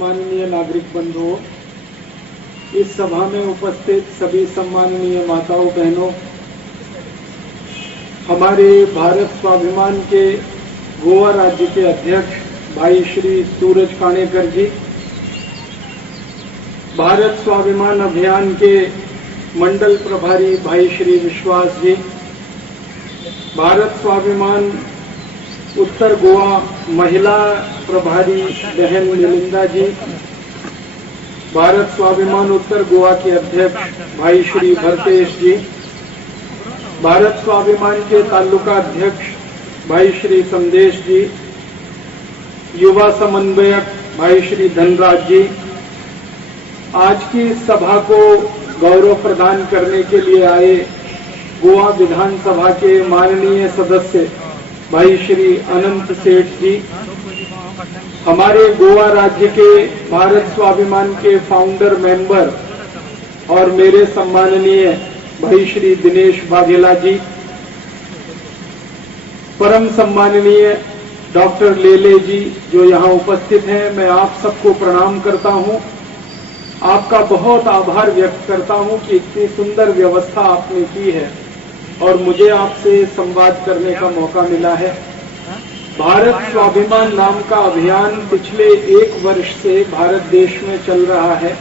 माननीय नागरिक बंधुओं, इस सभा में उपस्थित सभी सम्माननीय माताओं बहनों, हमारे भारत स्वाभिमान के गोवा राज्य के अध्यक्ष भाई श्री सूरज कानेकर जी, भारत स्वाभिमान अभियान के मंडल प्रभारी भाई श्री विश्वास जी, भारत स्वाभिमान उत्तर गोवा महिला प्रभारी बहन मिलिंदा जी, भारत स्वाभिमान उत्तर गोवा के अध्यक्ष भाई श्री भरतेश जी, भारत स्वाभिमान के तालुका अध्यक्ष भाई श्री संदेश जी, युवा समन्वयक भाई श्री धनराज जी, आज की सभा को गौरव प्रदान करने के लिए आए गोवा विधानसभा के माननीय सदस्य भाई श्री अनंत सेठ जी, हमारे गोवा राज्य के भारत स्वाभिमान के फाउंडर मेंबर और मेरे सम्माननीय भाई श्री दिनेश वाघेला जी, परम सम्माननीय डॉक्टर लेले जी जो यहाँ उपस्थित हैं, मैं आप सबको प्रणाम करता हूँ। आपका बहुत आभार व्यक्त करता हूँ कि इतनी सुंदर व्यवस्था आपने की है और मुझे आपसे संवाद करने का मौका मिला है। भारत स्वाभिमान नाम का अभियान पिछले 1 वर्ष से भारत देश में चल रहा है।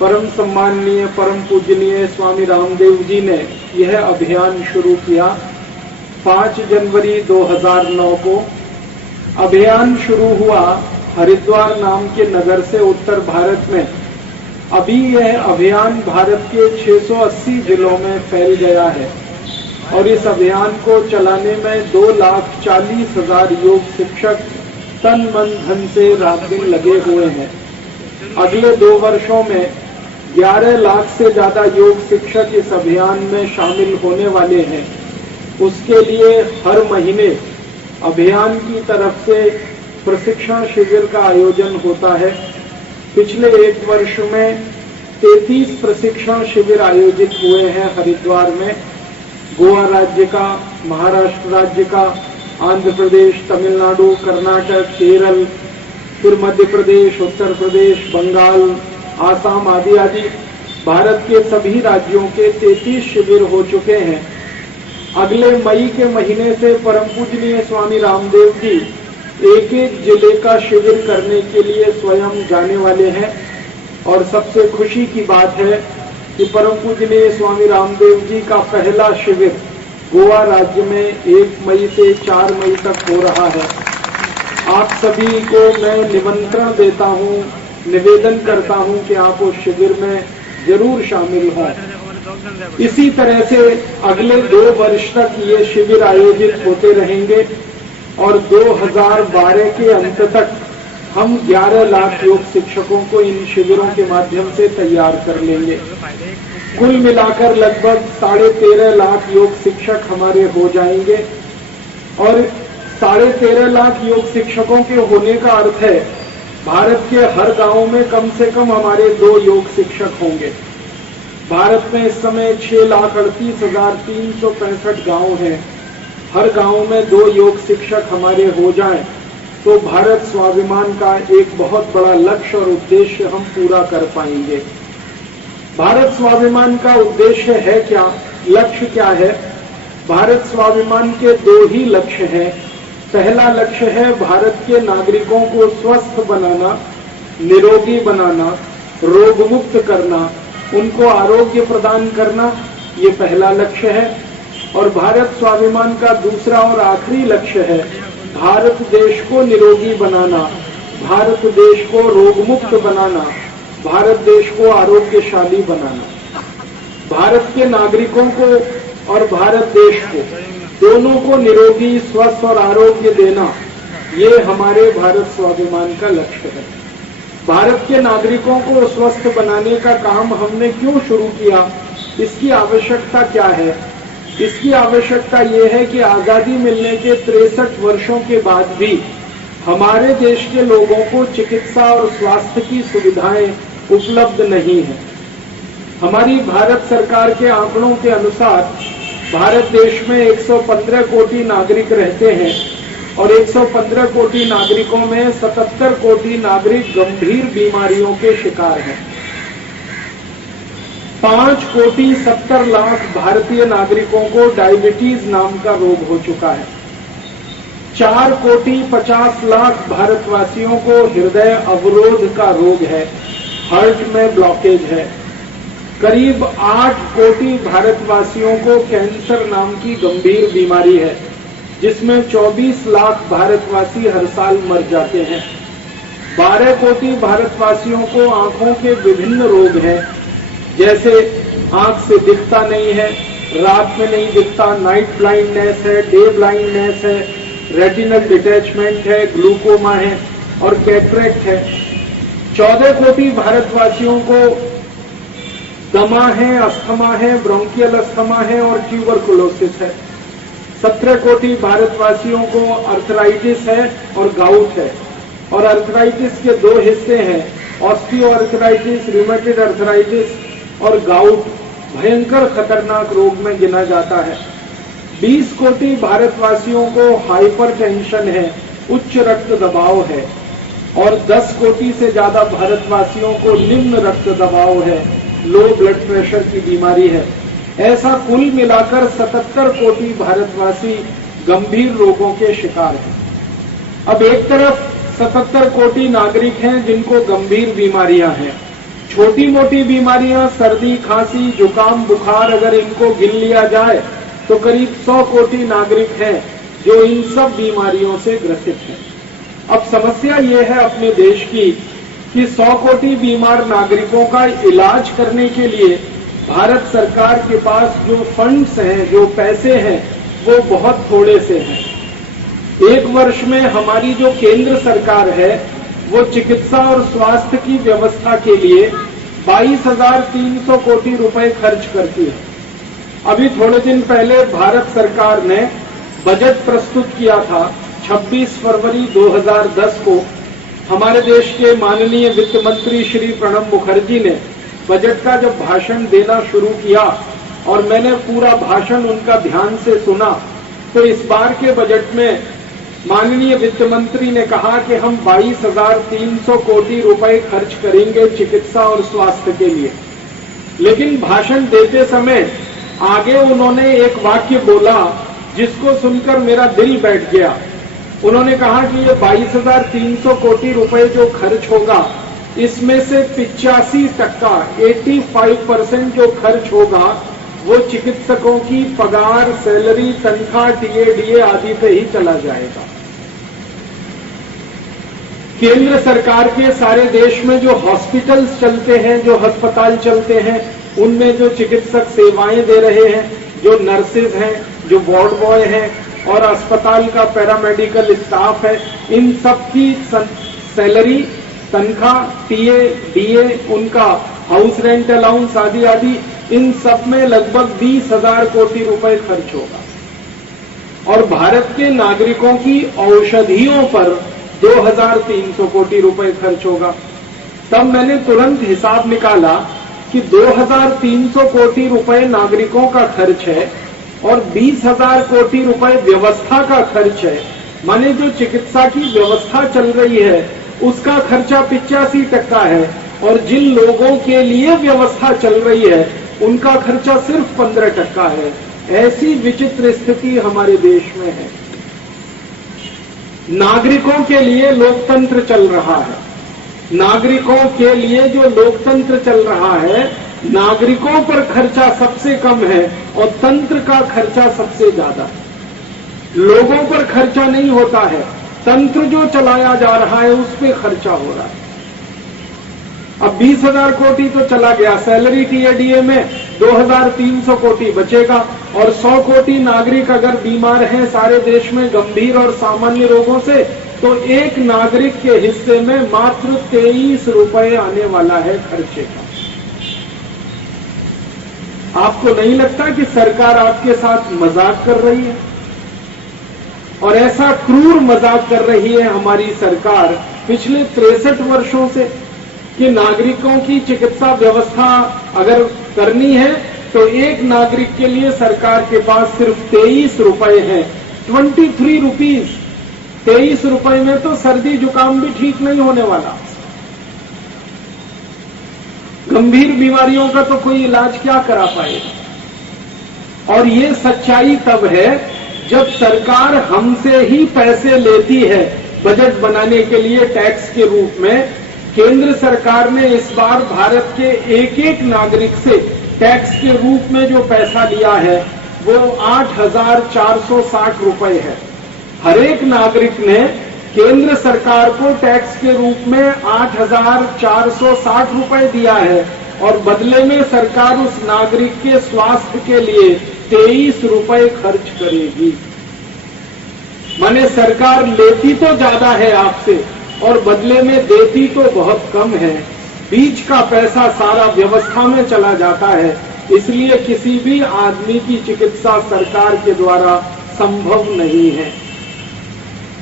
परम सम्माननीय परम पूजनीय स्वामी रामदेव जी ने यह अभियान शुरू किया 5 जनवरी 2009 को। अभियान शुरू हुआ हरिद्वार नाम के नगर से उत्तर भारत में। अभी यह अभियान भारत के 680 जिलों में फैल गया है और इस अभियान को चलाने में 2,40,000 योग शिक्षक तन मन धन से रात दिन लगे हुए हैं। अगले 2 वर्षों में 11 लाख से ज्यादा योग शिक्षक इस अभियान में शामिल होने वाले हैं। उसके लिए हर महीने अभियान की तरफ से प्रशिक्षण शिविर का आयोजन होता है। पिछले 1 वर्ष में 33 प्रशिक्षण शिविर आयोजित हुए हैं हरिद्वार में। गोवा राज्य का, महाराष्ट्र राज्य का, आंध्र प्रदेश, तमिलनाडु, कर्नाटक, केरल, फिर मध्य प्रदेश, उत्तर प्रदेश, बंगाल, आसाम आदि आदि भारत के सभी राज्यों के 33 शिविर हो चुके हैं। अगले मई के महीने से परम पूजनीय स्वामी रामदेव जी एक जिले का शिविर करने के लिए स्वयं जाने वाले हैं और सबसे खुशी की बात है कि परम पूजनीय स्वामी रामदेव जी का पहला शिविर गोवा राज्य में 1 मई से 4 मई तक हो रहा है। आप सभी को मैं निमंत्रण देता हूं, निवेदन करता हूं कि आप उस शिविर में जरूर शामिल हों। इसी तरह से अगले 2 वर्ष तक ये शिविर आयोजित होते रहेंगे और 2012 के अंत तक हम 11 लाख योग शिक्षकों को इन शिविरों के माध्यम से तैयार कर लेंगे। कुल मिलाकर लगभग 13.5 लाख योग शिक्षक हमारे हो जाएंगे और 13.5 लाख योग शिक्षकों के होने का अर्थ है भारत के हर गांव में कम से कम हमारे 2 योग शिक्षक होंगे। भारत में इस समय 6,38,365 गांव हैं। हर गांव में 2 योग शिक्षक हमारे हो जाएं तो भारत स्वाभिमान का एक बहुत बड़ा लक्ष्य और उद्देश्य हम पूरा कर पाएंगे। भारत स्वाभिमान का उद्देश्य है क्या, लक्ष्य क्या है? भारत स्वाभिमान के 2 ही लक्ष्य हैं। पहला लक्ष्य है भारत के नागरिकों को स्वस्थ बनाना, निरोगी बनाना, रोग मुक्त करना, उनको आरोग्य प्रदान करना, ये पहला लक्ष्य है। और भारत स्वाभिमान का दूसरा और आखिरी लक्ष्य है भारत देश को निरोगी बनाना, भारत देश को रोग मुक्त बनाना, भारत देश को आरोग्यशाली बनाना। भारत के नागरिकों को और भारत देश को दोनों को निरोगी, स्वस्थ और आरोग्य देना, ये हमारे भारत स्वाभिमान का लक्ष्य है। भारत के नागरिकों को स्वस्थ बनाने का काम हमने क्यों शुरू किया, इसकी आवश्यकता क्या है? इसकी आवश्यकता यह है कि आजादी मिलने के 63 वर्षों के बाद भी हमारे देश के लोगों को चिकित्सा और स्वास्थ्य की सुविधाएं उपलब्ध नहीं है। हमारी भारत सरकार के आंकड़ों के अनुसार भारत देश में 115 कोटि नागरिक रहते हैं और 115 कोटि नागरिकों में 77 कोटि नागरिक गंभीर बीमारियों के शिकार हैं। 5 कोटि 70 लाख भारतीय नागरिकों को डायबिटीज नाम का रोग हो चुका है। 4 कोटि 50 लाख भारतवासियों को हृदय अवरोध का रोग है, हार्ट में ब्लॉकेज है। करीब 8 कोटि भारतवासियों को कैंसर नाम की गंभीर बीमारी है, जिसमें 24 लाख भारतवासी हर साल मर जाते हैं। 12 कोटि भारतवासियों को आंखों के विभिन्न रोग हैं, जैसे आंख से दिखता नहीं है, रात में नहीं दिखता, नाइट ब्लाइंडनेस है, डे ब्लाइंडनेस है, रेटिनल डिटैचमेंट है, ग्लूकोमा है और कैटरेक्ट है। 14 कोटि भारतवासियों को दमा है, अस्थमा है, ब्रोंकियल अस्थमा है और ट्यूबरकुलोसिस है। 17 कोटि भारतवासियों को अर्थराइटिस है और गाउट है। और अर्थराइटिस के 2 हिस्से हैं, ऑस्टियोआर्थराइटिस, रूमेटॉइड अर्थराइटिस और गाउट भयंकर खतरनाक रोग में गिना जाता है। 20 कोटि भारतवासियों को हाइपरटेंशन है, उच्च रक्त दबाव है और 10 कोटि से ज्यादा भारतवासियों को निम्न रक्त दबाव है, लो ब्लड प्रेशर की बीमारी है। ऐसा कुल मिलाकर 77 कोटि भारतवासी गंभीर रोगों के शिकार हैं। अब एक तरफ 77 कोटि नागरिक हैं जिनको गंभीर बीमारियां हैं। छोटी मोटी बीमारियां, सर्दी, खांसी, जुकाम, बुखार, अगर इनको गिन लिया जाए तो करीब 100 कोटि नागरिक हैं जो इन सब बीमारियों से ग्रसित हैं। अब समस्या ये है अपने देश की कि 100 कोटि बीमार नागरिकों का इलाज करने के लिए भारत सरकार के पास जो फंड्स हैं, जो पैसे हैं, वो बहुत थोड़े से हैं। एक वर्ष में हमारी जो केंद्र सरकार है वो चिकित्सा और स्वास्थ्य की व्यवस्था के लिए 22,300 कोटि रुपए खर्च करती है। अभी थोड़े दिन पहले भारत सरकार ने बजट प्रस्तुत किया था। 26 फरवरी 2010 को हमारे देश के माननीय वित्त मंत्री श्री प्रणब मुखर्जी ने बजट का जब भाषण देना शुरू किया और मैंने पूरा भाषण उनका ध्यान से सुना, तो इस बार के बजट में माननीय वित्त मंत्री ने कहा कि हम 22,300 कोटि रुपए खर्च करेंगे चिकित्सा और स्वास्थ्य के लिए। लेकिन भाषण देते समय आगे उन्होंने एक वाक्य बोला जिसको सुनकर मेरा दिल बैठ गया। उन्होंने कहा कि ये 22,300 कोटि रुपए जो खर्च होगा, इसमें से 85%, 85% जो खर्च होगा वो चिकित्सकों की पगार, सैलरी, तनख्वाह, टीए आदि पे ही चला जाएगा। केंद्र सरकार के सारे देश में जो हॉस्पिटल्स चलते हैं, जो अस्पताल चलते हैं, उनमें जो चिकित्सक सेवाएं दे रहे हैं, जो नर्सेज हैं, जो वार्ड बॉय हैं और अस्पताल का पैरामेडिकल स्टाफ है, इन सब की सैलरी, तनख्वाह, टीए, डीए, उनका हाउस रेंट अलाउंस आदि आदि, इन सब में लगभग 20,000 कोटि रुपए खर्च होगा। और भारत के नागरिकों की औषधियों पर 2,300 कोटि रुपए खर्च होगा। तब मैंने तुरंत हिसाब निकाला कि 2,300 कोटि रुपए नागरिकों का खर्च है और 20,000 कोटि रुपए व्यवस्था का खर्च है। माने जो चिकित्सा की व्यवस्था चल रही है उसका खर्चा 85% है और जिन लोगों के लिए व्यवस्था चल रही है उनका खर्चा सिर्फ 15% है। ऐसी विचित्र स्थिति हमारे देश में है। नागरिकों के लिए लोकतंत्र चल रहा है। नागरिकों के लिए जो लोकतंत्र चल रहा है, नागरिकों पर खर्चा सबसे कम है और तंत्र का खर्चा सबसे ज्यादा है। लोगों पर खर्चा नहीं होता है, तंत्र जो चलाया जा रहा है उस पर खर्चा हो रहा है। अब 20,000 कोटि तो चला गया, सैलरी टीएडीए में 2,300 कोटि बचेगा और 100 कोटि नागरिक अगर बीमार हैं सारे देश में गंभीर और सामान्य रोगों से, तो एक नागरिक के हिस्से में मात्र 23 रुपए आने वाला है खर्चे का। आपको नहीं लगता कि सरकार आपके साथ मजाक कर रही है? और ऐसा क्रूर मजाक कर रही है हमारी सरकार पिछले 63 वर्षों से कि नागरिकों की चिकित्सा व्यवस्था अगर करनी है तो एक नागरिक के लिए सरकार के पास सिर्फ 23 रुपए हैं, 23 रुपीज। 23 रुपए में तो सर्दी जुकाम भी ठीक नहीं होने वाला। गंभीर बीमारियों का तो कोई इलाज क्या करा पाएगा। और ये सच्चाई तब है जब सरकार हमसे ही पैसे लेती है बजट बनाने के लिए टैक्स के रूप में। केंद्र सरकार ने इस बार भारत के एक एक नागरिक से टैक्स के रूप में जो पैसा लिया है वो 8,460 रुपए है। हर एक नागरिक ने केंद्र सरकार को टैक्स के रूप में 8,460 रुपए दिया है और बदले में सरकार उस नागरिक के स्वास्थ्य के लिए 23 रुपए खर्च करेगी। माने सरकार लेती तो ज्यादा है आपसे और बदले में देती तो बहुत कम है। बीच का पैसा सारा व्यवस्था में चला जाता है, इसलिए किसी भी आदमी की चिकित्सा सरकार के द्वारा संभव नहीं है।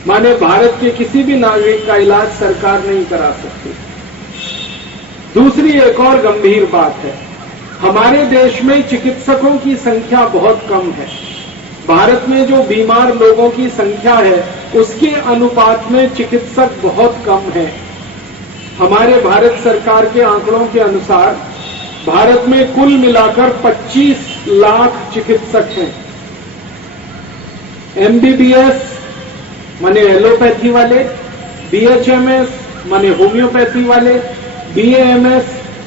माने भारत के किसी भी नागरिक का इलाज सरकार नहीं करा सकती। दूसरी एक और गंभीर बात है, हमारे देश में चिकित्सकों की संख्या बहुत कम है। भारत में जो बीमार लोगों की संख्या है उसके अनुपात में चिकित्सक बहुत कम है। हमारे भारत सरकार के आंकड़ों के अनुसार भारत में कुल मिलाकर 25 लाख चिकित्सक हैं। एमबीबीएस माने एलोपैथी वाले, बीएचएमएस माने होम्योपैथी वाले, बीएएमएस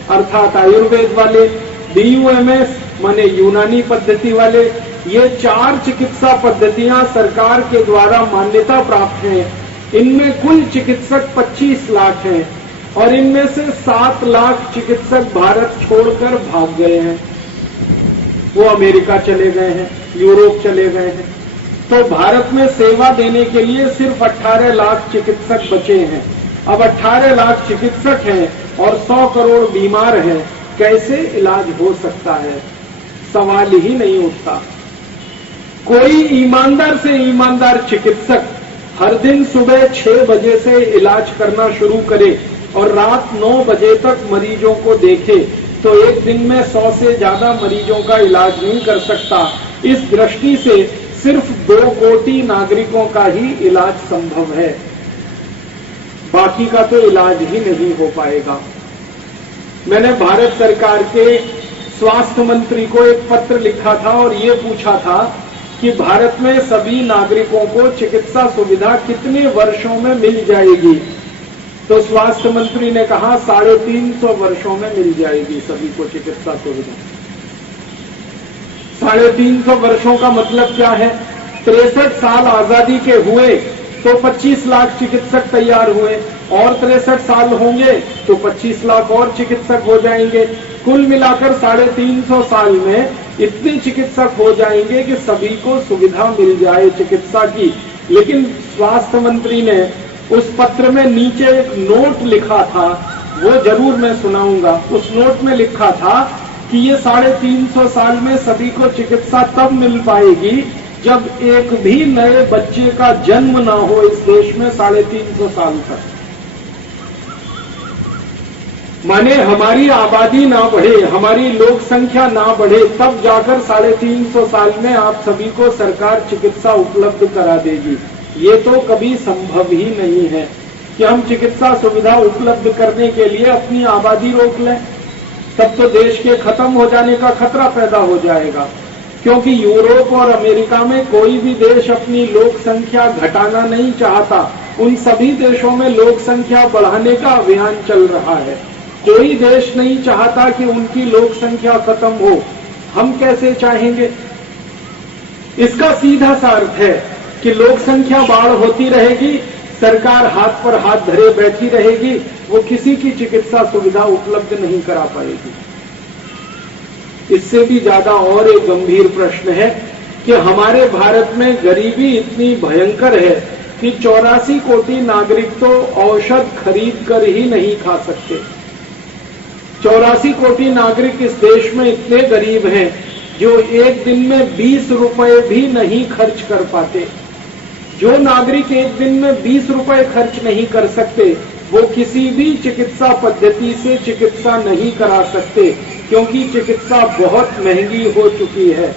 अर्थात आयुर्वेद वाले, बीयूएमएस माने यूनानी पद्धति वाले, ये 4 चिकित्सा पद्धतियां सरकार के द्वारा मान्यता प्राप्त हैं। इनमें कुल चिकित्सक 25 लाख हैं और इनमें से 7 लाख चिकित्सक भारत छोड़कर भाग गए हैं। वो अमेरिका चले गए हैं, यूरोप चले गए हैं। तो भारत में सेवा देने के लिए सिर्फ 18 लाख चिकित्सक बचे हैं। अब 18 लाख चिकित्सक हैं और 100 करोड़ बीमार हैं, कैसे इलाज हो सकता है? सवाल ही नहीं उठता। कोई ईमानदार से ईमानदार चिकित्सक हर दिन सुबह 6 बजे से इलाज करना शुरू करे और रात 9 बजे तक मरीजों को देखे तो एक दिन में 100 से ज्यादा मरीजों का इलाज नहीं कर सकता। इस दृष्टि से सिर्फ 2 कोटि नागरिकों का ही इलाज संभव है, बाकी का तो इलाज ही नहीं हो पाएगा। मैंने भारत सरकार के स्वास्थ्य मंत्री को एक पत्र लिखा था और ये पूछा था कि भारत में सभी नागरिकों को चिकित्सा सुविधा कितने वर्षों में मिल जाएगी। तो स्वास्थ्य मंत्री ने कहा 350 वर्षों में मिल जाएगी सभी को चिकित्सा सुविधा। 350 वर्षों का मतलब क्या है? 63 साल आजादी के हुए तो 25 लाख चिकित्सक तैयार हुए और 63 साल होंगे तो 25 लाख और चिकित्सक हो जाएंगे। कुल मिलाकर 350 साल में इतने चिकित्सक हो जाएंगे कि सभी को सुविधा मिल जाए चिकित्सा की। लेकिन स्वास्थ्य मंत्री ने उस पत्र में नीचे एक नोट लिखा था, वो जरूर मैं सुनाऊंगा। उस नोट में लिखा था कि ये 350 साल में सभी को चिकित्सा तब मिल पाएगी जब एक भी नए बच्चे का जन्म ना हो इस देश में 350 साल तक। माने हमारी आबादी ना बढ़े, हमारी लोक संख्या ना बढ़े, तब जाकर 350 साल में आप सभी को सरकार चिकित्सा उपलब्ध करा देगी। ये तो कभी संभव ही नहीं है कि हम चिकित्सा सुविधा उपलब्ध करने के लिए अपनी आबादी रोक लें। तब तो देश के खत्म हो जाने का खतरा पैदा हो जाएगा, क्योंकि यूरोप और अमेरिका में कोई भी देश अपनी लोक संख्या घटाना नहीं चाहता। उन सभी देशों में लोक संख्या बढ़ाने का अभियान चल रहा है। कोई देश नहीं चाहता कि उनकी लोक संख्या खत्म हो। हम कैसे चाहेंगे? इसका सीधा सा अर्थ है कि लोक संख्या बाढ़ होती रहेगी, सरकार हाथ पर हाथ धरे बैठी रहेगी, वो किसी की चिकित्सा सुविधा उपलब्ध नहीं करा पाएगी। इससे भी ज्यादा और एक गंभीर प्रश्न है कि हमारे भारत में गरीबी इतनी भयंकर है कि 84 कोटि नागरिक तो औषध खरीद कर ही नहीं खा सकते। 84 कोटि नागरिक इस देश में इतने गरीब हैं जो एक दिन में 20 रुपए भी नहीं खर्च कर पाते। जो नागरिक एक दिन में 20 रुपए खर्च नहीं कर सकते वो किसी भी चिकित्सा पद्धति से चिकित्सा नहीं करा सकते, क्योंकि चिकित्सा बहुत महंगी हो चुकी है।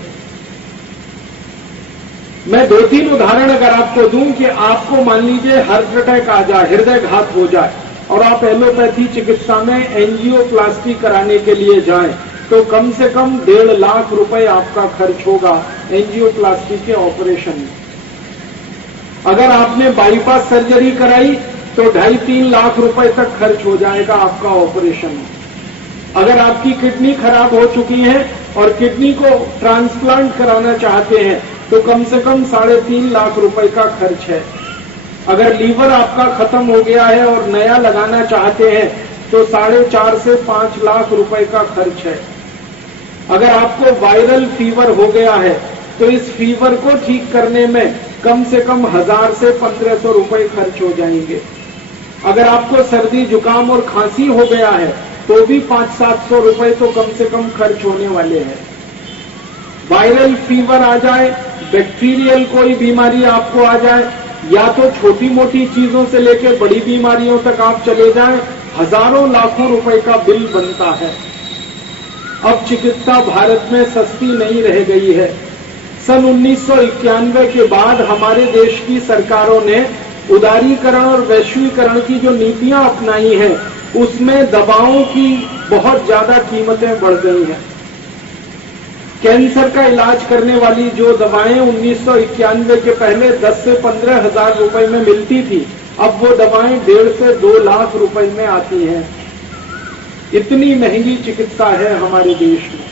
मैं 2-3 उदाहरण अगर आपको दूं कि आपको मान लीजिए हार्ट अटैक आ जाए, हृदयघात हो जाए और आप एलोपैथी चिकित्सा में एंजियोप्लास्टी कराने के लिए जाएं, तो कम से कम 1.5 लाख रुपए आपका खर्च होगा एंजियोप्लास्टी के ऑपरेशन में। अगर आपने बाईपास सर्जरी कराई तो 2.5-3 लाख रुपए तक खर्च हो जाएगा आपका ऑपरेशन में। अगर आपकी किडनी खराब हो चुकी है और किडनी को ट्रांसप्लांट कराना चाहते हैं तो कम से कम 3.5 लाख रुपए का खर्च है। अगर लीवर आपका खत्म हो गया है और नया लगाना चाहते हैं तो 4.5 से 5 लाख रुपए का खर्च है। अगर आपको वायरल फीवर हो गया है तो इस फीवर को ठीक करने में कम से कम 1000 से 1500 रुपए खर्च हो जाएंगे। अगर आपको सर्दी जुकाम और खांसी हो गया है तो भी 500-700 रुपए तो कम से कम खर्च होने वाले हैं। वायरल फीवर आ जाए, बैक्टीरियल कोई बीमारी आपको आ जाए, या तो छोटी मोटी चीजों से लेकर बड़ी बीमारियों तक आप चले जाएं, हजारों लाखों रुपए का बिल बनता है। अब चिकित्सा भारत में सस्ती नहीं रह गई है। सन 1991 के बाद हमारे देश की सरकारों ने उदारीकरण और वैश्वीकरण की जो नीतियां अपनाई हैं, उसमें दवाओं की बहुत ज्यादा कीमतें बढ़ गई हैं। कैंसर का इलाज करने वाली जो दवाएं 1991 के पहले 10 से 15 हजार रुपए में मिलती थी, अब वो दवाएं 1.5 से 2 लाख रुपए में आती हैं। इतनी महंगी चिकित्सा है हमारे देश में।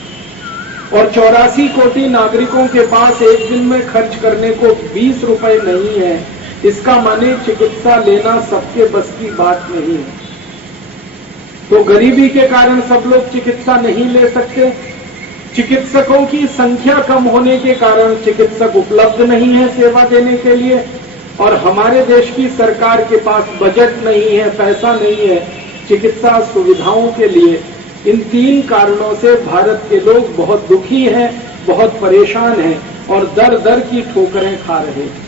और 84 कोटि नागरिकों के पास एक दिन में खर्च करने को 20 रुपए नहीं है। इसका माने चिकित्सा लेना सबके बस की बात नहीं है। तो गरीबी के कारण सब लोग चिकित्सा नहीं ले सकते। चिकित्सकों की संख्या कम होने के कारण चिकित्सक उपलब्ध नहीं है सेवा देने के लिए, और हमारे देश की सरकार के पास बजट नहीं है, पैसा नहीं है चिकित्सा सुविधाओं के लिए। इन 3 कारणों से भारत के लोग बहुत दुखी हैं, बहुत परेशान हैं और दर दर की ठोकरें खा रहे हैं।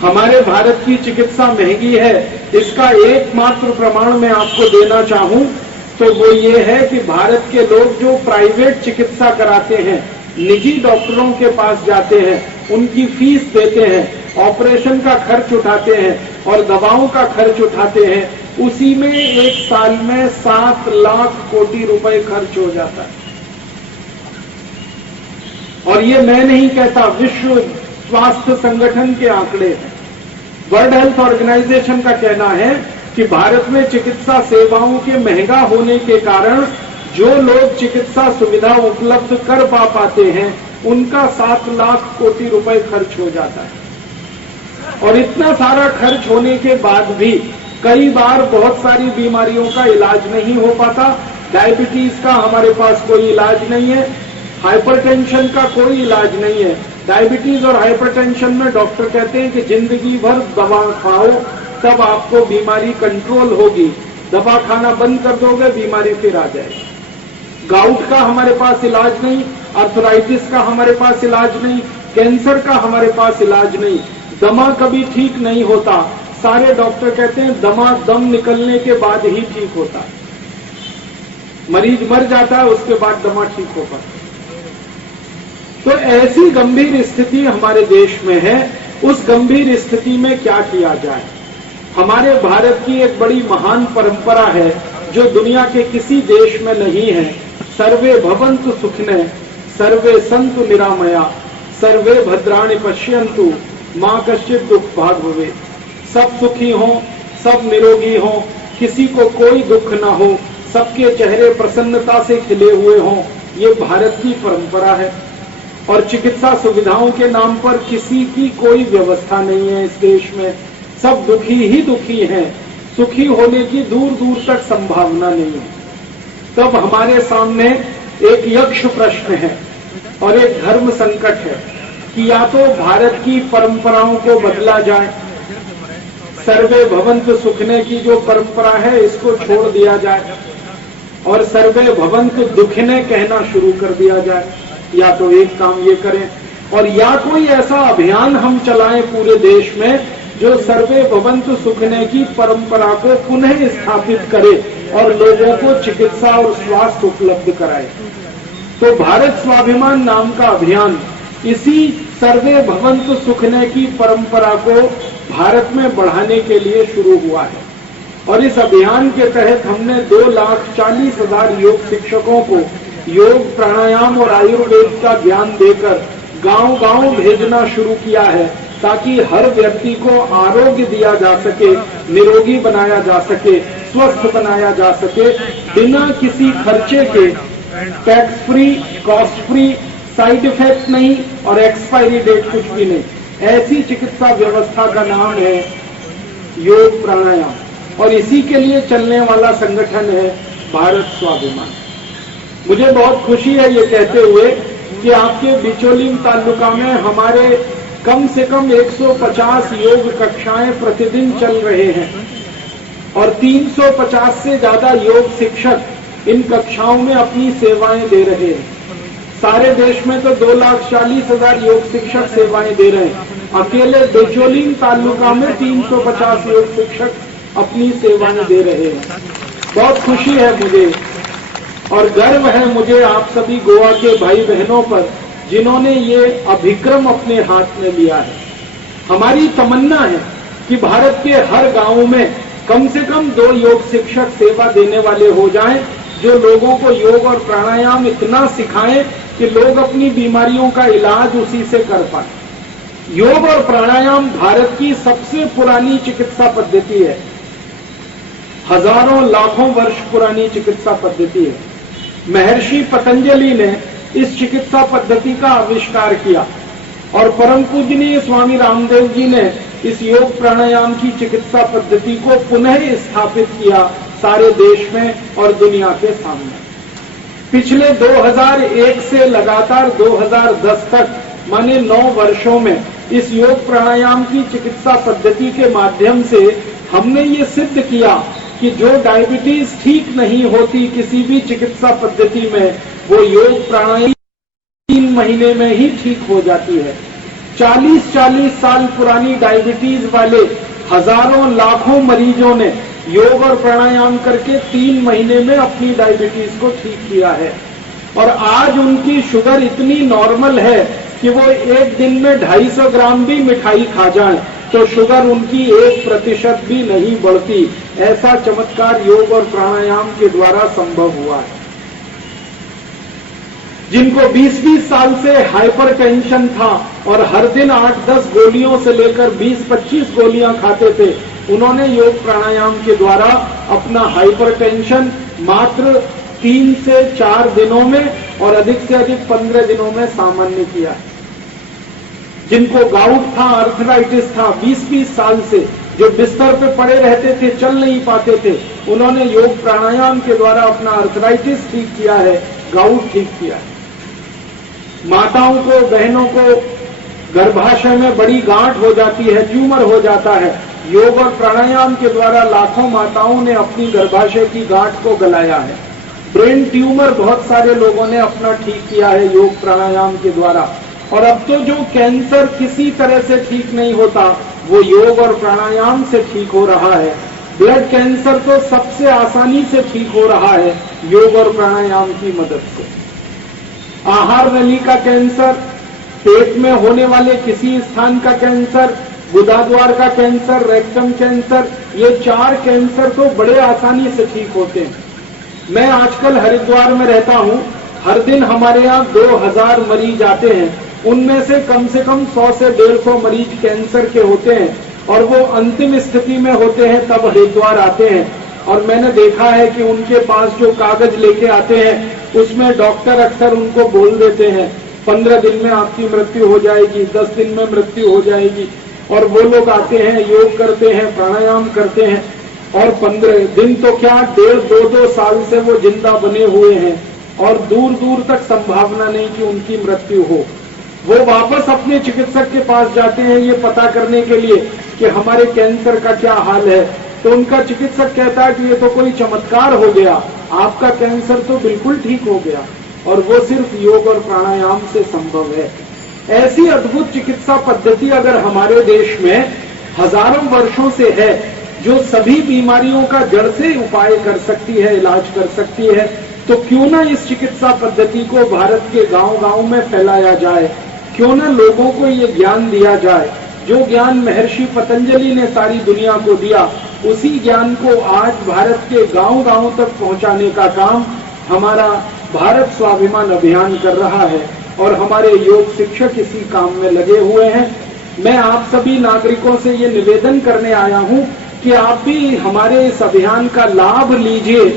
हमारे भारत की चिकित्सा महंगी है, इसका एकमात्र प्रमाण मैं आपको देना चाहूं तो वो ये है कि भारत के लोग जो प्राइवेट चिकित्सा कराते हैं, निजी डॉक्टरों के पास जाते हैं, उनकी फीस देते हैं, ऑपरेशन का खर्च उठाते हैं और दवाओं का खर्च उठाते हैं, उसी में एक साल में 7 लाख कोटि रुपए खर्च हो जाता है। और ये मैं नहीं कहता, विश्व स्वास्थ्य संगठन के आंकड़े हैं। वर्ल्ड हेल्थ ऑर्गेनाइजेशन का कहना है कि भारत में चिकित्सा सेवाओं के महंगा होने के कारण जो लोग चिकित्सा सुविधा उपलब्ध कर पाते हैं, उनका 7 लाख कोटि रुपए खर्च हो जाता है। और इतना सारा खर्च होने के बाद भी कई बार बहुत सारी बीमारियों का इलाज नहीं हो पाता। डायबिटीज का हमारे पास कोई इलाज नहीं है, हाइपरटेंशन का कोई इलाज नहीं है। डायबिटीज और हाइपरटेंशन में डॉक्टर कहते हैं कि जिंदगी भर दवा खाओ तब आपको बीमारी कंट्रोल होगी, दवा खाना बंद कर दोगे बीमारी फिर आ जाएगी। गाउट का हमारे पास इलाज नहीं, आर्थराइटिस का हमारे पास इलाज नहीं, कैंसर का हमारे पास इलाज नहीं, दमा कभी ठीक नहीं होता। सारे डॉक्टर कहते हैं दमा दम निकलने के बाद ही ठीक होता है, मरीज मर जाता है उसके बाद दमा ठीक हो पाता। तो ऐसी गंभीर स्थिति हमारे देश में है। उस गंभीर स्थिति में क्या किया जाए? हमारे भारत की एक बड़ी महान परंपरा है जो दुनिया के किसी देश में नहीं है। सर्वे भवन्तु सुखिनः, सर्वे सन्तु निरामया, सर्वे भद्राणि पश्यन्तु, मां कश्चित् दुख भाग भवेत्। सब सुखी हों, सब निरोगी हों, किसी को कोई दुख ना हो, सबके चेहरे प्रसन्नता से खिले हुए हों, ये भारत की परंपरा है। और चिकित्सा सुविधाओं के नाम पर किसी की कोई व्यवस्था नहीं है इस देश में। सब दुखी ही दुखी हैं, सुखी होने की दूर दूर तक संभावना नहीं है। तब हमारे सामने एक यक्ष प्रश्न है और एक धर्म संकट है कि या तो भारत की परंपराओं को बदला जाए, सर्वे भवन्तु सुखिनः की जो परंपरा है इसको छोड़ दिया जाए और सर्वे भवन्तु दुखिनः कहना शुरू कर दिया जाए। या तो एक काम ये करें, और या कोई ऐसा अभियान हम चलाएं पूरे देश में जो सर्वे भवन्तु सुखिनः की परंपरा को पुनः स्थापित करे और लोगों को चिकित्सा और स्वास्थ्य उपलब्ध कराए। तो भारत स्वाभिमान नाम का अभियान इसी सर्वे भवन्तु सुखने की परंपरा को भारत में बढ़ाने के लिए शुरू हुआ है। और इस अभियान के तहत हमने 2,40,000 योग शिक्षकों को योग, प्राणायाम और आयुर्वेद का ज्ञान देकर गांव-गांव भेजना शुरू किया है, ताकि हर व्यक्ति को आरोग्य दिया जा सके, निरोगी बनाया जा सके, स्वस्थ बनाया जा सके, बिना किसी खर्चे के, tax free, cost free, side effect नहीं और एक्सपायरी डेट कुछ भी नहीं। ऐसी चिकित्सा व्यवस्था का नाम है योग प्राणायाम और इसी के लिए चलने वाला संगठन है भारत स्वाभिमान। मुझे बहुत खुशी है ये कहते हुए कि आपके बिचौलिम तालुका में हमारे कम से कम 150 योग कक्षाएं प्रतिदिन चल रहे हैं और 350 से ज्यादा योग शिक्षक इन कक्षाओं में अपनी सेवाएं दे रहे हैं। सारे देश में तो 2,40,000 योग शिक्षक सेवाएं दे रहे हैं, अकेले बिचौलिम तालुका में 350 योग शिक्षक अपनी सेवाएं दे रहे हैं। बहुत खुशी है मुझे और गर्व है मुझे आप सभी गोवा के भाई बहनों पर, जिन्होंने ये अभिक्रम अपने हाथ में लिया है। हमारी तमन्ना है कि भारत के हर गांव में कम से कम 2 योग शिक्षक सेवा देने वाले हो जाएं, जो लोगों को योग और प्राणायाम इतना सिखाएं कि लोग अपनी बीमारियों का इलाज उसी से कर पाए। योग और प्राणायाम भारत की सबसे पुरानी चिकित्सा पद्धति है, हजारों लाखों वर्ष पुरानी चिकित्सा पद्धति है। महर्षि पतंजलि ने इस चिकित्सा पद्धति का आविष्कार किया और परम पूजनीय स्वामी रामदेव जी ने इस योग प्राणायाम की चिकित्सा पद्धति को पुनः स्थापित किया सारे देश में और दुनिया के सामने। पिछले 2001 से लगातार 2010 तक माने 9 वर्षों में इस योग प्राणायाम की चिकित्सा पद्धति के माध्यम से हमने ये सिद्ध किया कि जो डायबिटीज ठीक नहीं होती किसी भी चिकित्सा पद्धति में, वो योग प्राणायाम 3 महीने में ही ठीक हो जाती है। 40-40 साल पुरानी डायबिटीज वाले हजारों लाखों मरीजों ने योग और प्राणायाम करके 3 महीने में अपनी डायबिटीज को ठीक किया है और आज उनकी शुगर इतनी नॉर्मल है कि वो एक दिन में 250 ग्राम भी मिठाई खा जाएं तो शुगर उनकी 1% भी नहीं बढ़ती। ऐसा चमत्कार योग और प्राणायाम के द्वारा संभव हुआ है। जिनको 20-20 साल से हाइपरटेंशन था और हर दिन 8-10 गोलियों से लेकर 20-25 गोलियां खाते थे, उन्होंने योग प्राणायाम के द्वारा अपना हाइपरटेंशन मात्र 3 से 4 दिनों में और अधिक से अधिक 15 दिनों में सामान्य किया। जिनको गाउट था, अर्थराइटिस था, 20-20 साल से जो बिस्तर पे पड़े रहते थे, चल नहीं पाते थे, उन्होंने योग प्राणायाम के द्वारा अपना अर्थराइटिस ठीक किया है, गाउट ठीक किया है। माताओं को, बहनों को गर्भाशय में बड़ी गांठ हो जाती है, ट्यूमर हो जाता है, योग और प्राणायाम के द्वारा लाखों माताओं ने अपनी गर्भाशय की गांठ को गलाया है। ब्रेन ट्यूमर बहुत सारे लोगों ने अपना ठीक किया है योग प्राणायाम के द्वारा। और अब तो जो कैंसर किसी तरह से ठीक नहीं होता, वो योग और प्राणायाम से ठीक हो रहा है। ब्लड कैंसर तो सबसे आसानी से ठीक हो रहा है योग और प्राणायाम की मदद से। आहार नली का कैंसर, पेट में होने वाले किसी स्थान का कैंसर, गुदाद्वार का कैंसर, रेक्टम कैंसर, ये 4 कैंसर तो बड़े आसानी से ठीक होते हैं। मैं आजकल हरिद्वार में रहता हूं, हर दिन हमारे यहाँ 2000 मरीज आते हैं, उनमें से कम 100 से 150 मरीज कैंसर के होते हैं और वो अंतिम स्थिति में होते हैं तब हरिद्वार आते हैं। और मैंने देखा है कि उनके पास जो कागज लेके आते हैं उसमें डॉक्टर अक्सर उनको बोल देते हैं 15 दिन में आपकी मृत्यु हो जाएगी, 10 दिन में मृत्यु हो जाएगी। और वो लोग आते हैं, योग करते हैं, प्राणायाम करते हैं और 15 दिन तो क्या 1.5-2 साल से वो जिंदा बने हुए हैं और दूर दूर तक संभावना नहीं कि उनकी मृत्यु हो। वो वापस अपने चिकित्सक के पास जाते हैं ये पता करने के लिए कि हमारे कैंसर का क्या हाल है, तो उनका चिकित्सक कहता है कि ये तो कोई चमत्कार हो गया, आपका कैंसर तो बिल्कुल ठीक हो गया और वो सिर्फ योग और प्राणायाम से संभव है। ऐसी अद्भुत चिकित्सा पद्धति अगर हमारे देश में हजारों वर्षों से है, जो सभी बीमारियों का जड़ से उपाय कर सकती है, इलाज कर सकती है, तो क्यों ना इस चिकित्सा पद्धति को भारत के गांव-गांव में फैलाया जाए। क्यों न लोगों को ये ज्ञान दिया जाए जो ज्ञान महर्षि पतंजलि ने सारी दुनिया को दिया, उसी ज्ञान को आज भारत के गांव-गांव तक पहुंचाने का काम हमारा भारत स्वाभिमान अभियान कर रहा है और हमारे योग शिक्षक इसी काम में लगे हुए हैं। मैं आप सभी नागरिकों से ये निवेदन करने आया हूं कि आप भी हमारे इस अभियान का लाभ लीजिए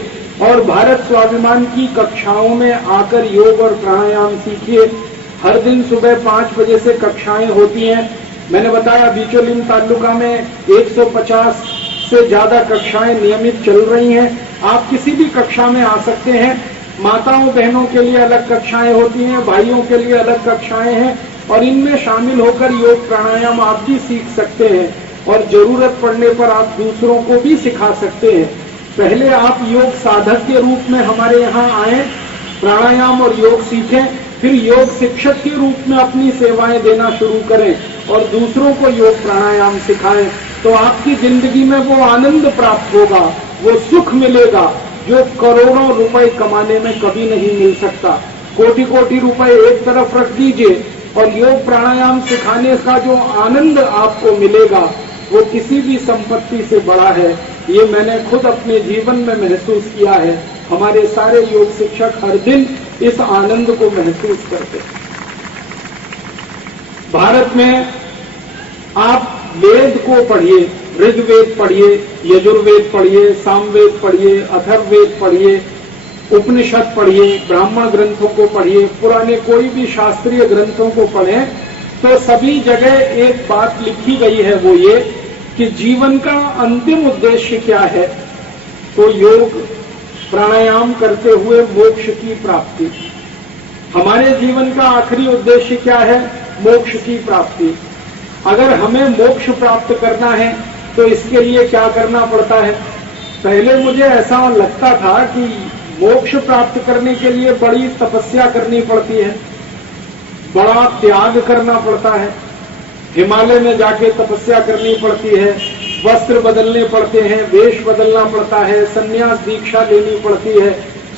और भारत स्वाभिमान की कक्षाओं में आकर योग और प्राणायाम सीखिए। हर दिन सुबह 5 बजे से कक्षाएं होती हैं। मैंने बताया बिचौलिम तालुका में 150 से ज्यादा कक्षाएं नियमित चल रही हैं। आप किसी भी कक्षा में आ सकते हैं। माताओं बहनों के लिए अलग कक्षाएं होती हैं, भाइयों के लिए अलग कक्षाएं हैं और इनमें शामिल होकर योग प्राणायाम आप भी सीख सकते हैं और जरूरत पड़ने पर आप दूसरों को भी सिखा सकते हैं। पहले आप योग साधक के रूप में हमारे यहाँ आए, प्राणायाम और योग सीखें, फिर योग शिक्षक के रूप में अपनी सेवाएं देना शुरू करें और दूसरों को योग प्राणायाम सिखाएं, तो आपकी जिंदगी में वो आनंद प्राप्त होगा, वो सुख मिलेगा जो करोड़ों रुपए कमाने में कभी नहीं मिल सकता। कोटि-कोटि रुपए एक तरफ रख दीजिए और योग प्राणायाम सिखाने का जो आनंद आपको मिलेगा वो किसी भी संपत्ति से बड़ा है। ये मैंने खुद अपने जीवन में महसूस किया है। हमारे सारे योग शिक्षक हर दिन इस आनंद को महसूस करते हैं। भारत में आप वेद को पढ़िए, ऋग्वेद पढ़िए, यजुर्वेद पढ़िए, सामवेद पढ़िए, अथर्ववेद पढ़िए, उपनिषद पढ़िए, ब्राह्मण ग्रंथों को पढ़िए, पुराने कोई भी शास्त्रीय ग्रंथों को पढ़ें तो सभी जगह एक बात लिखी गई है, वो ये कि जीवन का अंतिम उद्देश्य क्या है। तो योग प्राणायाम करते हुए मोक्ष की प्राप्ति। हमारे जीवन का आखिरी उद्देश्य क्या है? मोक्ष की प्राप्ति। अगर हमें मोक्ष प्राप्त करना है तो इसके लिए क्या करना पड़ता है? पहले मुझे ऐसा लगता था कि मोक्ष प्राप्त करने के लिए बड़ी तपस्या करनी पड़ती है, बड़ा त्याग करना पड़ता है, हिमालय में जाके तपस्या करनी पड़ती है, वस्त्र बदलने पड़ते हैं, वेश बदलना पड़ता है, संन्यास दीक्षा लेनी पड़ती है,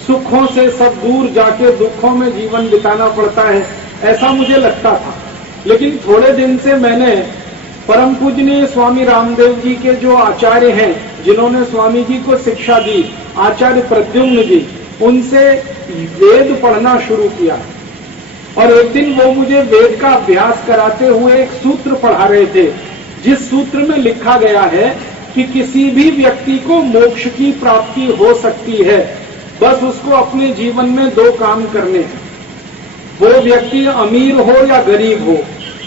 सुखों से सब दूर जाके दुखों में जीवन बिताना पड़ता है, ऐसा मुझे लगता था। लेकिन थोड़े दिन से मैंने परम पूजनीय स्वामी रामदेव जी के जो आचार्य हैं, जिन्होंने स्वामी जी को शिक्षा दी, आचार्य प्रद्युम्न जी, उनसे वेद पढ़ना शुरू किया और एक दिन वो मुझे वेद का अभ्यास कराते हुए एक सूत्र पढ़ा रहे थे, जिस सूत्र में लिखा गया है कि किसी भी व्यक्ति को मोक्ष की प्राप्ति हो सकती है, बस उसको अपने जीवन में 2 काम करने हैं। वो व्यक्ति अमीर हो या गरीब हो,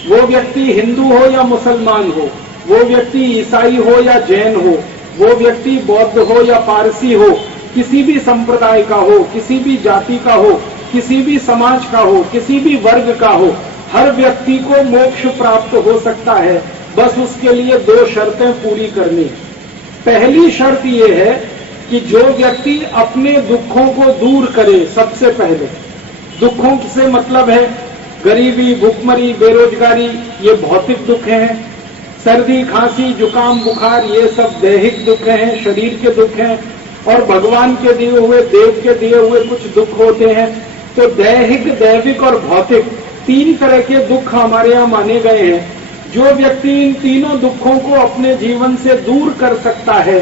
वो व्यक्ति हिंदू हो या मुसलमान हो, वो व्यक्ति ईसाई हो या जैन हो, वो व्यक्ति बौद्ध हो या पारसी हो, किसी भी संप्रदाय का हो, किसी भी जाति का हो, किसी भी समाज का हो, किसी भी वर्ग का हो, हर व्यक्ति को मोक्ष प्राप्त हो सकता है। बस उसके लिए 2 शर्तें पूरी करनी। पहली शर्त यह है कि जो व्यक्ति अपने दुखों को दूर करे, सबसे पहले दुखों से मतलब है गरीबी, भूखमरी, बेरोजगारी, ये भौतिक दुख हैं, सर्दी, खांसी, जुकाम, बुखार, ये सब दैहिक दुख हैं, शरीर के दुख हैं, और भगवान के दिए हुए, देव के दिए हुए कुछ दुख होते हैं। तो दैहिक, दैविक और भौतिक 3 तरह के दुख हमारे यहाँ माने गए हैं। जो व्यक्ति इन तीनों दुखों को अपने जीवन से दूर कर सकता है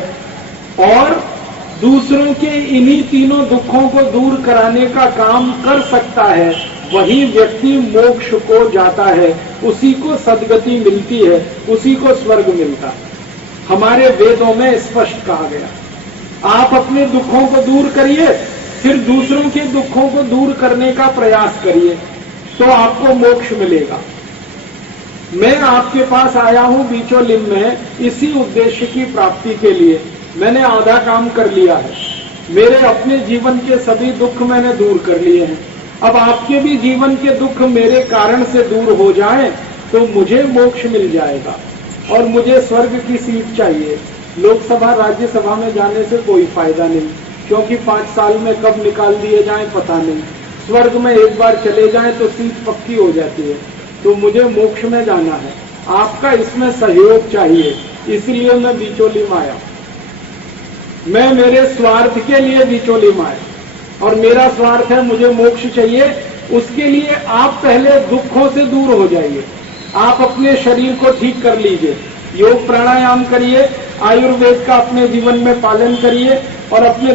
और दूसरों के इन्हीं तीनों दुखों को दूर कराने का काम कर सकता है, वही व्यक्ति मोक्ष को जाता है, उसी को सद्गति मिलती है, उसी को स्वर्ग मिलता है। हमारे वेदों में स्पष्ट कहा गया, आप अपने दुखों को दूर करिए, फिर दूसरों के दुखों को दूर करने का प्रयास करिए, तो आपको मोक्ष मिलेगा। मैं आपके पास आया हूं बिचौलिम में इसी उद्देश्य की प्राप्ति के लिए। मैंने आधा काम कर लिया है, मेरे अपने जीवन के सभी दुख मैंने दूर कर लिए हैं। अब आपके भी जीवन के दुख मेरे कारण से दूर हो जाएं तो मुझे मोक्ष मिल जाएगा और मुझे स्वर्ग की सीट चाहिए। लोकसभा, राज्यसभा में जाने से कोई फायदा नहीं, क्योंकि 5 साल में कब निकाल दिए जाएं पता नहीं। स्वर्ग में एक बार चले जाएं तो सीट पक्की हो जाती है। तो मुझे मोक्ष में जाना है, आपका इसमें सहयोग चाहिए, इसलिए मैं बिचौलिम आया। मैं मेरे स्वार्थ के लिए बिचौलिम आया और मेरा स्वार्थ है, मुझे मोक्ष चाहिए, उसके लिए आप पहले दुखों से दूर हो जाइए, आप अपने शरीर को ठीक कर लीजिए, योग प्राणायाम करिए, आयुर्वेद का अपने जीवन में पालन करिए और अपने